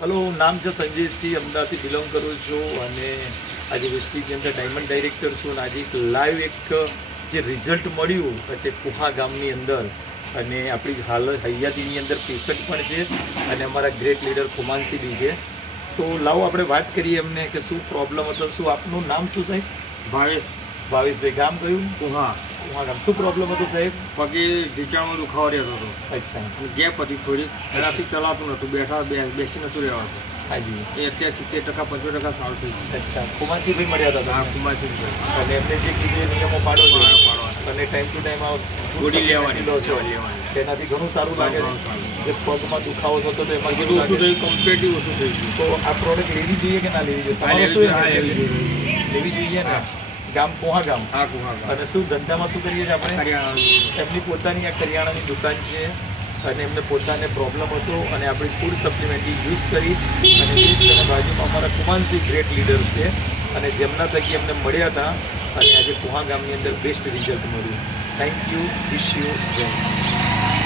Hello, નામ છે સંજયસિંહ, અમદાવાદથી બિલોંગ કરું છું અને આજે વેસ્ટીજની અંદર ડાયમંડ ડાયરેક્ટર છું. અને આજે એક લાઈવ જે રિઝલ્ટ મળ્યું તે કુહા ગામની અંદર અને આપણી હૈયાદીની અંદર પેશન્ટ પણ છે અને અમારા ગ્રેટ લીડર કુમાનસિંહ બી છે. તો લાવો આપણે વાત કરીએ એમને કે શું પ્રોબ્લેમ હતો. શું આપનું નામ શું સાહેબ? ભાવેશભાઈ. ગામ કયું? કુહા. કુહા ગામ. શું પ્રોબ્લેમ હતો સાહેબ? પગે ઢીંચાણમાં દુખાવો રહેતો હતો. અચ્છા. અને ગેપ હતી થોડી, એનાથી ચલાતું નહોતું, બેસી નહોતું રહેવાતું. હાજી. એ અત્યારે 70% 75% સારું થઈ ગયું. અચ્છા. કુમાનસિંહભાઈ મળ્યા હતા હા, તમને? કુમારસિંહ અને એમને જે કીધું એ નિયમો પાડો છો પાડવા અને ટાઈમ ટુ ટાઈમ ગોળી લેવાની લો છો, લેવાની. તેનાથી ઘણું સારું લાગે છે. ઘણું સારું. જે પગમાં દુખાવો થતો તો એમાં બધું કેટલું ઓછું લાગે? થયું, કમ્પ્લીટલી ઓછું થઈ ગયું. તો આ પ્રોડક્ટ લેવી જોઈએ કે ના લેવી જોઈએ? હા, તમારું લેવી શું જોઈએ, હા, રહેશે? લેવી જોઈએ. લેવી જોઈએ ને. હા. ગામ કોહા ગામ. હા, કુહા ગામ. અને શું ધંધામાં શું કરીએ છીએ આપણે? કરિયાણાનું. એમની પોતાની આ કરિયાણાની દુકાન છે અને એમને પોતાને પ્રોબ્લેમ હતો અને આપણી ફૂડ સપ્લિમેન્ટ યુઝ કરી અને બેસ્ટ. અને બાજુમાં અમારા કુમાનસિંહ ગ્રેટ લીડર છે અને જેમના થકી એમને મળ્યા હતા અને આજે કુહા ગામની અંદર બેસ્ટ રિઝલ્ટ મળ્યું. Thank you. Wish you well.